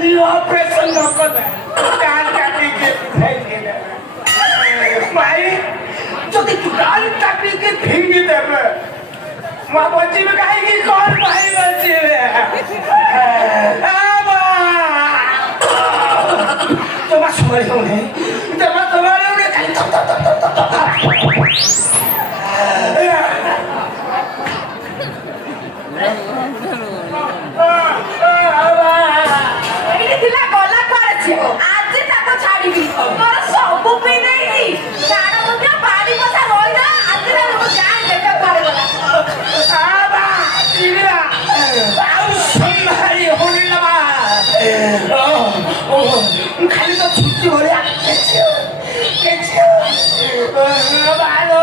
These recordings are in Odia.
ऑपरेशन न करे कान काटी के फेंक दे भाई যদি কান কাটি के फेंक देबे मां बच्ची में कहेगी कौन भाई बच्ची में তোমার সময় নেই তোমার খালি গলা করেছে আজ তাকে ছাড়িবি তোর সবু পি নেই ছাড় মধ্যে বাড়ি বসা রই না আজ না যাই দেখে পারে গলা আবা ইরা আউ সম্ভারি হলি না ও খালি তো ছুটি হলে ভালো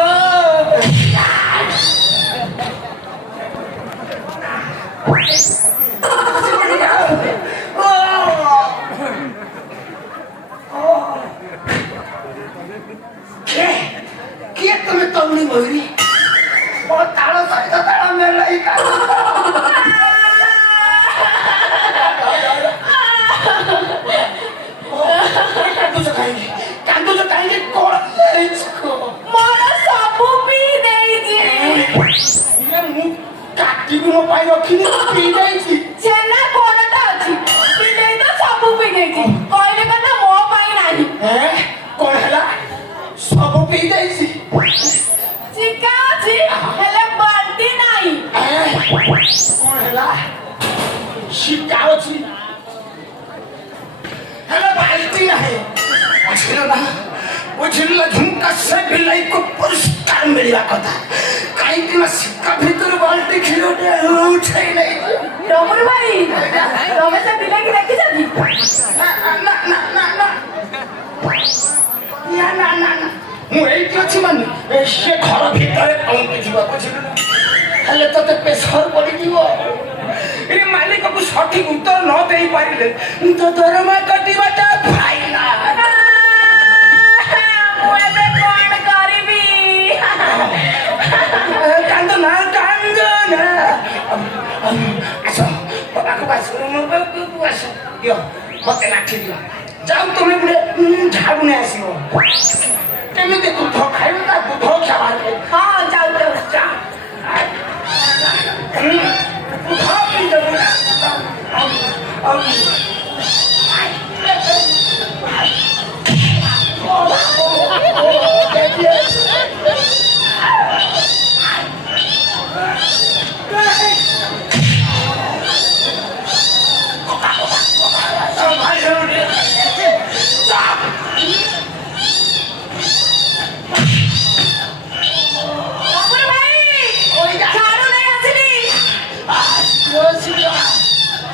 किए तुम्हें तमनी मोरी और तालो सहित तालो मेला ही कांदो जो खाएंगे कौन इसको मोर सबू पी नहीं जी ये मुंह काटी को मो पाई रखी पी नहीं जी छेना कोनटा अछि पी नहीं तो सबू पी नहीं जी कहले कथा मो पाई नाही हैं कौन हैला सब पी नहीं जी चिका अछि हेले बाल्टी नाही कौन हैला शिकाओ छी हैला बाल्टी है अच्छे ना वो जिल्ला झुमका से बिलाई को पुरस्कार मिलवा कथा काई कि ना सिक्का भीतर बाल्टी खिलो दे उठे नहीं डमरू भाई तमे से बिलाई की रखी जाबी ना ना ना ना या ना ना ना ମୁଁ ଏଇଠି ଅଛି ମାନେ ସେ ଘର ଭିତରେ ପହଞ୍ଚି ଯିବ ବୁଝିଲୁ ନା ହେଲେ ତତେ ପ୍ରେସର ପଡ଼ିଯିବ ଏ ମାଲିକକୁ ସଠିକ ଉତ୍ତର ନ ଦେଇ ପାରିଲେ ତ ଦରମା କଟିବାଟା ଫାଇନା ମୁଁ ଏବେ କଣ କରିବି କାନ୍ଦ ନା ଆସ ପାଖକୁ ଆସ ଆସ ଦିଅ ମତେ ଲାଠି ଦିଅ ଯାଉ ତମେ ଗୋଟେ ଝାଡୁ ନେଇ ଆସିବ କେମିତି ଦୁଧ ଖାଇବ ତା ଦୁଧ ଖାଇବାରେ ହଁ ଯାଉ ଯାଉ ଯା ଦୁଧ ପିଇଦେବୁ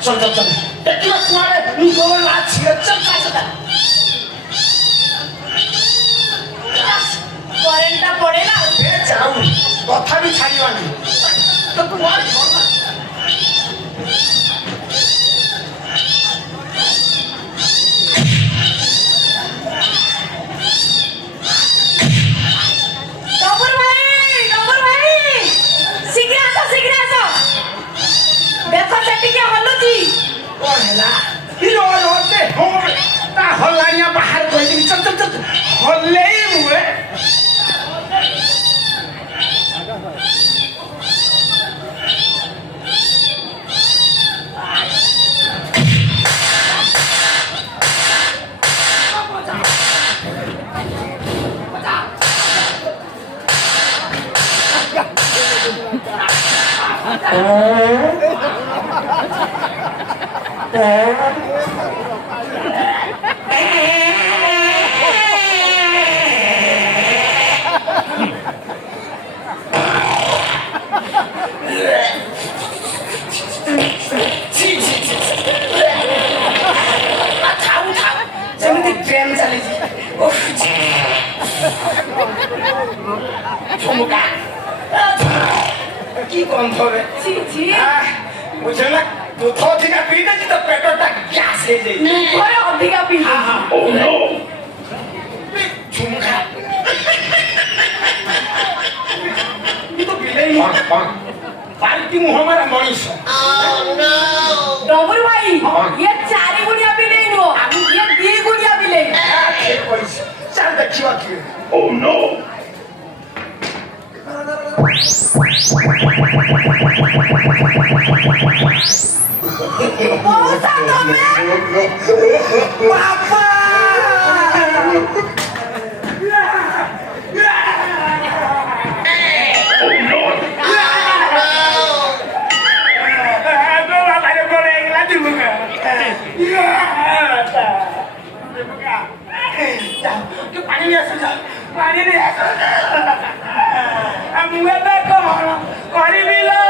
चल चल चल देखिए कुआरे गोबर लाच छिए चल चल चल करेंटटा पड़े ना ए जाऊ कथा भी छाड़ीवानी तो कुआरे डमरू भाई शीघ्र आसो देखो सेठी के हलुची कौन हैला हिरो रोते हो ता हल्लानिया बाहर कोई दिन चल चल चल हल्ले हुए যেমনি ট্রেন চালিয়েছি ঝুমকা কি গন্ধ হবে ছি ছি বুঝে না দুধ ଅଧିକା ପିଇଦେଛି ତ ପେଟଟା ଗ୍ୟାସ୍ ହେଇଯାଇଛି ଘରେ ଅଧିକା ପି ଝୁମକା ତ ବିଲେଇ ପାଲଟି ମୁହଁ ମାରା ମଣିଷ डमरू भाई ये चारी गुड़िया भी କରିଛି ଚାଲ ଦେଖିବା କିଏ Oh no! ମଉସା ତମେ ବାପା Oh no! ପାଣି ନେଇ ଆସ ପାଣି ନେଇ ଆସ ମୁଁ ଏବେ କଣ କରିବି ଲୋ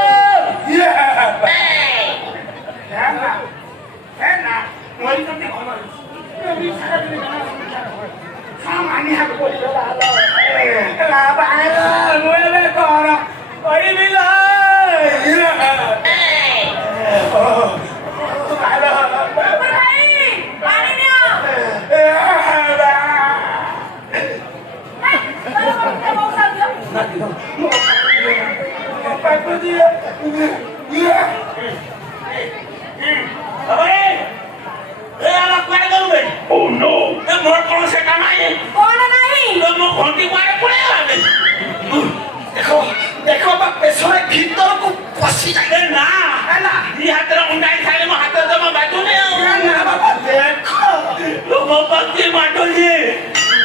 ମରିଛନ୍ତି ମାନିବାକୁ ପଡ଼ିଗଲା ମୁଁ ଏବେ କଣ କରିବି ଲୋ ପାଣି ନିଅ ମଉସା ଦିଅ Oh no! ମୋର କଣ ସେଟା ନାହିଁ କଣ ନାହିଁ ମୋ ଘଣ୍ଟି କୁଆଡ଼େ ପଳେଇଲା ଦେଖ ଦେଖ ବା ପେଶରେ ଭିତରକୁ ପଶି ଯାଏ ନା ହେଲା ଦି ହାତରେ ମୁଣ୍ଡାଇ ଖାଇଲେ ମୋ ହାତ ଜମା ବାଜୁନି ନା ବାବା ଦେଖ ମୋ ପାଖେ ମାଡ ଇଏ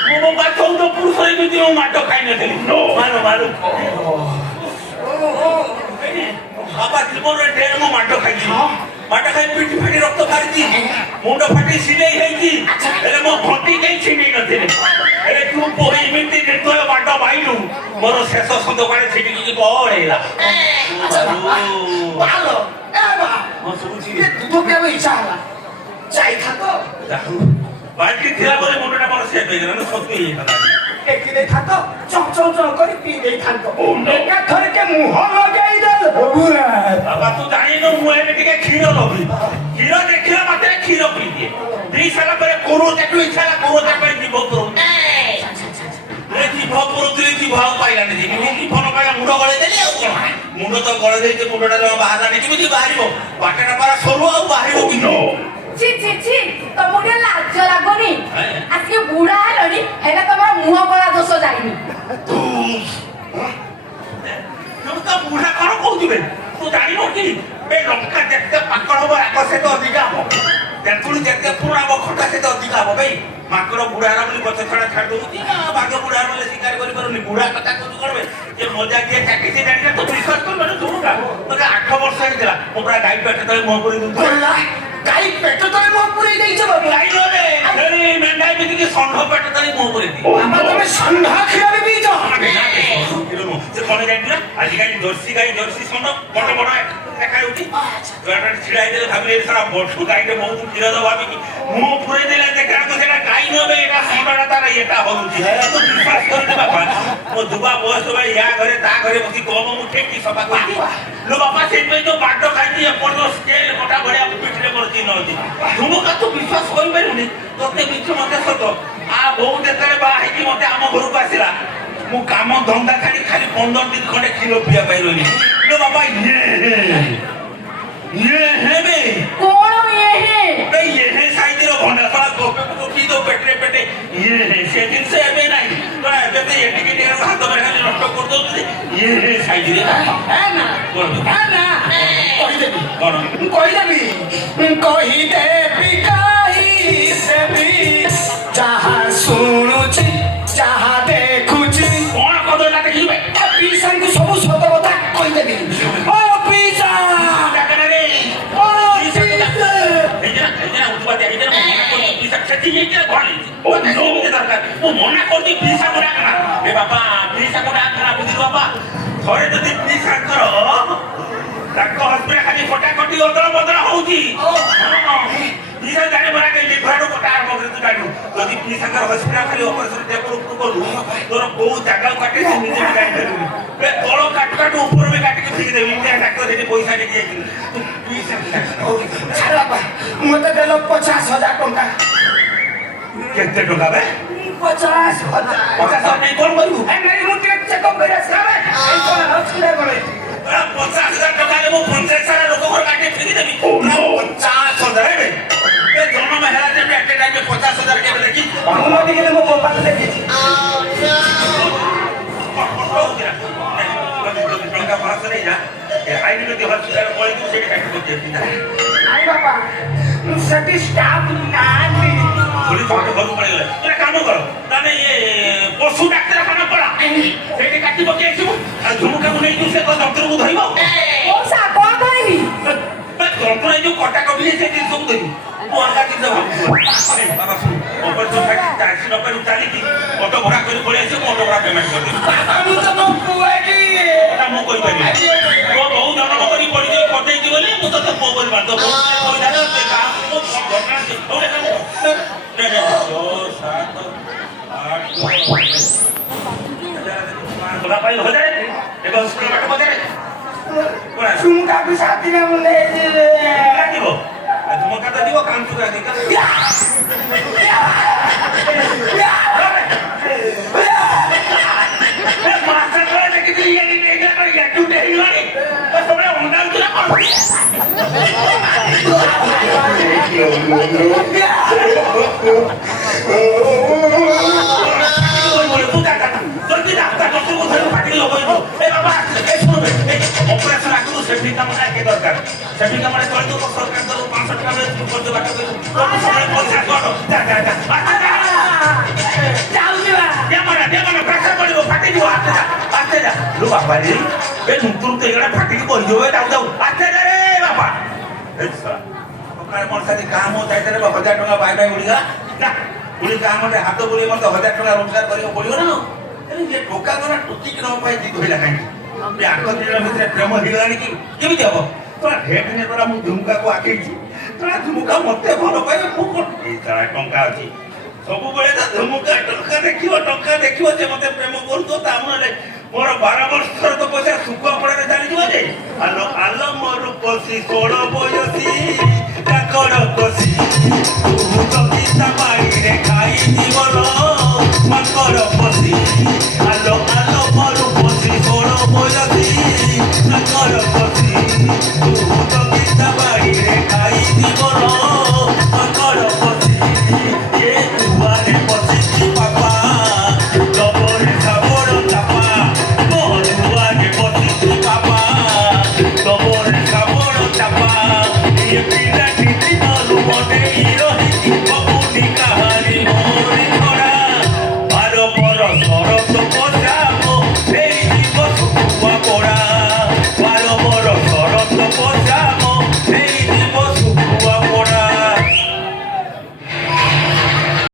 ମୋ ବାପା 14 ପୁରୁଷ ଏମିତି ମୁଁ ମାଡ ଖାଇନଥିଲି ମାରୁ ମାରୁ ବାପା ଜୀବନରେ ଢେର ମୁଁ ମାଡ ଖାଇଛି ମାଡ ଖାଇ ପିଠି ଫାଟି ରକ୍ତ ବାହାରିଛି ମୁଣ୍ଡ ଫାଟି ସିଲେଇ ହେଇଛି ହେଲେ ମୋ ଘଣ୍ଟି କେହି ଛିଣ୍ଡେଇ ନଥିଲେ ହେଲେ ତୁ ପୋଇ ଏମିତି ନିର୍ଦ୍ଦୟ ମାଡ ମାଇଲୁ ମୋର ଶେଷ ସନ୍ଦକାଳେ ଛିଣ୍ଡିକି ପଳେଇଲା ଦୁଧ କେବେ ଇଚ୍ଛା ହେଲା ଯାଇଥାନ୍ତ ବାଲ୍ଟି ଥିଲା ବୋଲି ମୁଣ୍ଡଟା ମୋର ସେଫ୍ ହେଇଗଲା ସତ୍ୟ ହେଇଗଲା ଟେକି ଦେଇଥାନ୍ତ ଚଞ୍ଚଳ କରି ପିଇ ଦେଇଥାନ୍ତ ଏକାଥରକେ ମୁହଁ ଲଗେଇ ଦେଲ ବାବା ତୁ ଜାଣିନୁ ମୁଁ ଏବେ ଟିକେ କ୍ଷୀର ଲଗେଇ କ୍ଷୀର ଦେଖିଲା ମାତ୍ରେ କ୍ଷୀର ପିଇଦିଏ ପିଇ ସାରିଲା ପରେ କୋରୁ ଚାଟୁ ଇଚ୍ଛା ହେଲା କୋରୁ ଚାଟୁ ଯିବ ଜିଭ ପୁରଉଥିଲି ଜିଭ ଆଉ ପାଇଲାନି ଜିଭ ନ ପାଇଲା ମୁଣ୍ଡ ଗଳେଇ ଦେଲି ଆଉ କଣ ମୁଣ୍ଡ ତ ଗଳେଇ ଦେଇଛି ମୁଣ୍ଡଟା ଜମା ବାହାରିଲାନି କେମିତି ବାହାରିବ ବାଟଟା ପାରା ସରୁ ଆଉ ବାହାରିବ କି ଛି ଛି ଛି ତମକୁ ଟିକେ ଲାଜ ଲାଗୁନି ଆସିକି ବୁଢା ହେଲଣି ହେଲେ ତମର ମୁହଁ କଳା ଦୋଷ ଯାଇନି ତୁ ତ ବୁଢା କଣ କହୁଥିବେ ତୁ ଜାଣିନୁ କି ଏ ଲଙ୍କା ଯେତେ ପାକଳ ହବ ରାଗ ସେତେ ଅଧିକା ହବ ତେନ୍ତୁଳି ଯେତେ ପୁରୁଣା ହବ ଖଟା ସେତେ ଅଧିକା ହବ ଭାଇ ମାଙ୍କଡ ବୁଢା ହେଲା ବୋଲି ଗଛ ଛଡା ଛାଡି ଦଉଛି ନା ବାଘ ବୁଢା ବୋଲି ଶିକାର କରିପାରୁନି ବୁଢା କଥା କହୁଛୁ କଣ ଯେ ମଜା କିଏ ଚାକିଛି ଜାଣିଲା ତୁ ବିଶ୍ୱାସ କରିପାରୁନି ଶୁଣୁକା ମୋତେ 8 ବର୍ଷ ହେଇଥିଲା ମୁଁ ପୁରା ଗାଈ ପେଟ ତଳେ ମୁହଁ ପୁରେଇ ଦଉଥିଲି ଗାଈ ପେଟ ତଳେ ମୁହଁ ପୁରେଇ ଦେଇଛ ଗାଈ ନରେ ମେଣ୍ଢା ଏମିତିକି ଷଣ୍ଢ ପେଟ ତଳେ ମୁହଁ ପୁରେଇ ଦେଇଛି ତମେ ଷଣ୍ଢ କ୍ଷୀର ବି ପିଇଛ ସେ କଣ ଜାଣିଥିଲା ଆଜିକାଲି ଜର୍ସି ଗାଈ ଜର୍ସି ଷଣ୍ଢ ବଡ ବଡ ଦେଖାଯାଉଛି ଛିଡା ହେଇଥିଲେ ଭାବିଲେ ସାରା ବର୍ଷୁ ଗାଈଟେ ବହୁତ କ୍ଷୀର ଦବ ଭାବିକି ମୁହଁ ପୁରେଇ ଦେଲେ ଦେଖିବାକୁ ସେଟା ଗାଈ ନେବେ ଏଟା ଷଣ୍ଢଟା ତାର ଇଏଟା ହଉଛି ବିଶ୍ୱାସ କରିନି ବାପା ମୋ ଯୁବା ବୟସ ଭାଇ ୟା ଘରେ ତା ଘରେ ବସି କମ ମୁଁ ଠେକି ସଫା କରିଛି ଲୋ ବାପା ସେଇଥିପାଇଁ ଯୋଉ ବାଟ ଖାଇଛି ଏପର୍ଯ୍ୟନ୍ତ ସ୍କେଲ କଟା ଭଳିଆ ପିଠିରେ ମୋର ଚିହ୍ନ ଅଛି ତୁମକୁ ତୁ ବିଶ୍ୱାସ କରିପାରିବୁନି ତତେ ମିଛ ମତେ ସତ ଆ ବୋଉ ଯେତେବେଳେ ବାହା ହେଇକି ମତେ ଆମ ଘରକୁ ଆସିଲା ମୁଁ କାମ ଧନ୍ଦା ଖାଲି 15 ଦିନ ଖଣ୍ଡେ କ୍ଷୀର ପିଇବା ପାଇଁ ରହିଲି ଲୋ ବାପା ଇଏ ହେବେ କଣ ଇଏ ସାଇଜର ଭଣ୍ଡା ସାରା ପିଇ ଦଉ ପେଟରେ ପେଟେ ଇଏ ସେ ଜିନିଷ ଏବେ ନାହିଁ ଏବେ ତ ଏଟିକି ଟିକେ ହାତ ଖାଲି ନଷ୍ଟ କରିଦଉଛନ୍ତି ଇଏ ସାଇଜରେ କହିଦେବି ଯାହା ଶୁଣୁଛି ଯାହା ଦେଖୁଛି କଣ କଦଟା ଦେଖିବେ ପିସାଙ୍କୁ ସବୁ ସତ କଥା କହିଦେବି ମନା କରୁଛି ପିସା ଗୁଡା ଏ ବାପା ପିସା ଗୁଡା ବୁଝିଲ ବାପା ଥରେ ଯଦି ପିସାଙ୍କର ତାଙ୍କ ହସ୍ପିଟାଲ ଖାଲି କଟାକଟି ଅଦଳ ବଦଳ ହଉଛି ପିସା ଜାଣିବ ନା ଲିଭର କଟା ଆରମ୍ଭ କରି ତୁ ଜାଣିବୁ ଯଦି ପିସାଙ୍କର ହସ୍ପିଟାଲ ଖାଲି ଅପରେସନ ଟେବୁଲ ଉପରୁ କଲୁ ତୋର କୋଉ ଜାଗାକୁ କାଟି ସେ ନିଜେ ବି ଜାଣିପାରିବୁନି ତଳ କାଟୁ କାଟୁ ଉପର ବି କାଟିକି ଫିକି ଦେବି ଇଣ୍ଡିଆ ଡାକ୍ତର ସେଠି ପଇସା ନେଇକି ଯାଇଥିଲି ମତେ ଦେଲ 50,000 ଟଙ୍କା କେତେ ଟଙ୍କା ବେ 50,000 ନେଇ କଣ କରିବୁ ମୁଁ ଟିକେ ଚେକଅପ୍ କରି ଆସିଲା 50,000 ଟଙ୍କା ମୁଁ 50,000 ଲୋକ ଘର କାଟି ଫିକି ଦେବି 50,000 ଜନ୍ମ ହେଲା ଯେମିତି 50,000 କେବେ ଦେଖି ମୁଁ ଯା ଆୟୁର୍ବେଦିକ ହସ୍ପିଟାଲ ପଳେଇବୁ ସେଇଠି କାଟି ପକେଇବି ନା ନାଇଁ ବାପା ସେଠି ଷ୍ଟାଫ ନାହାନ୍ତି ପୁଣି ଛୋଟ ଘରକୁ ପଳେଇଗଲେ ଗୋଟେ କାମ କର ତାହେଲେ ଇଏ ପଶୁ ଡାକ୍ତରଖାନା ପଳା ସେଇଠି କାଟି ପକେଇ ଆସିବୁ ଆଉ ଝୁମୁକାକୁ ନେଇଯିବୁ ସେ ଡକ୍ଟରକୁ ଧରିବ ମଉସା କଣ କହିବି ଯନ୍ତ୍ରଣା ଯୋଉ କଟା କଟିଲେ ସେ ଜିନିଷକୁ ଧରିବୁ ତୁ ଅଲଗା ଜିନିଷ ଭାବୁଛୁ ବାବା ଶୁଣୁ ଅପରେସନ ଟ୍ୟାକ୍ସି ନପାରୁ ଚାଲିକି ଅଟୋ ଭଡ଼ା କରି ପଳେଇ ଆସିବୁ ଅଟୋ ଭଡ଼ା ପେମେଣ୍ଟ କରିଦେବି ମୁଁ ତ ମୋ ପୁଅ କି ଏଟା ମୁଁ କହିପାରିବି ତୋ ବୋଉ ଜନ୍ମ କରି ପଡ଼ିଯାଇ କରିଦେଇଛି ବୋଲି ମୁଁ ତତେ ପୁଅ କରି ବାଧ୍ୟ ঝুমকাକୁ ସାଥିରେ ମୁଁ ନେଇଯିବି ঝুমকা তো দিব কাম চুকা মাস্টার করে দেখিছিলি এগুলা করে টুটে গেলানি তোমরা অন্ডাল তুলা করবি অপারেশন আগুন সেফটি কামনা একে দরকার সেফটি কামনা করে দেবো সরকার দেবো 500 টাকা করতে বাকি পয়সা করো যাଉଛି ବା দেমানা প্রেসার পড়িব ফাটি দিব আস্তে যা লো বাবা রে এ মুতুর তো এগুলা ফাটিকি পড়িব যাও যাও আস্তে যা রে বাবা এই সালা সকাଳେ মোর সাথে কাম চাইতে রে 1000 টাকা বাই বাই উড়িগা না উড়ি কামরে হাত বুলি মতে 1000 টাকা রোজগার করিব পড়িব না ଏ ଟୋକା କଣ ଟୁକିକି ନ ପାଇ ଦି ଧଇଲା କାହିଁକି ଆଗ ଦିନ ଭିତରେ ପ୍ରେମ ହେଇଗଲାଣି କି କେମିତି ହବ ତୋରା ଢେର ଦିନ ତୋରା ମୁଁ ଝୁମୁକାକୁ ଆଖେଇଛି ତୋରା ଝୁମୁକା ମତେ ଭଲ ପାଇବ ମୁଁ କଣ ଏଇ ତାରା ଟଙ୍କା ଅଛି ସବୁବେଳେ ତ ଝୁମୁକା ଟଙ୍କା ଦେଖିବ ଯେ ମତେ ପ୍ରେମ କରୁଥିବ ତା ମନରେ ମୋର 12 ବର୍ଷର ତ ପଇସା ସୁଖ ପଡ଼ାରେ ଚାଲିଯିବ ଯେ ଆଲୋ ଆଲୋ ମୋର ପଶି 16 ବୟସୀ କାକଡ଼ କଷି ତୁ ତ କିତା ବାଇରେ ଖାଇଯିବଲ ମାଙ୍କଡ଼ ପଶି ଆଲୋ ଆଲୋ ମୋର ପଶି 16 ବୟସୀ କାକଡ଼ କଷି ତୁ ତ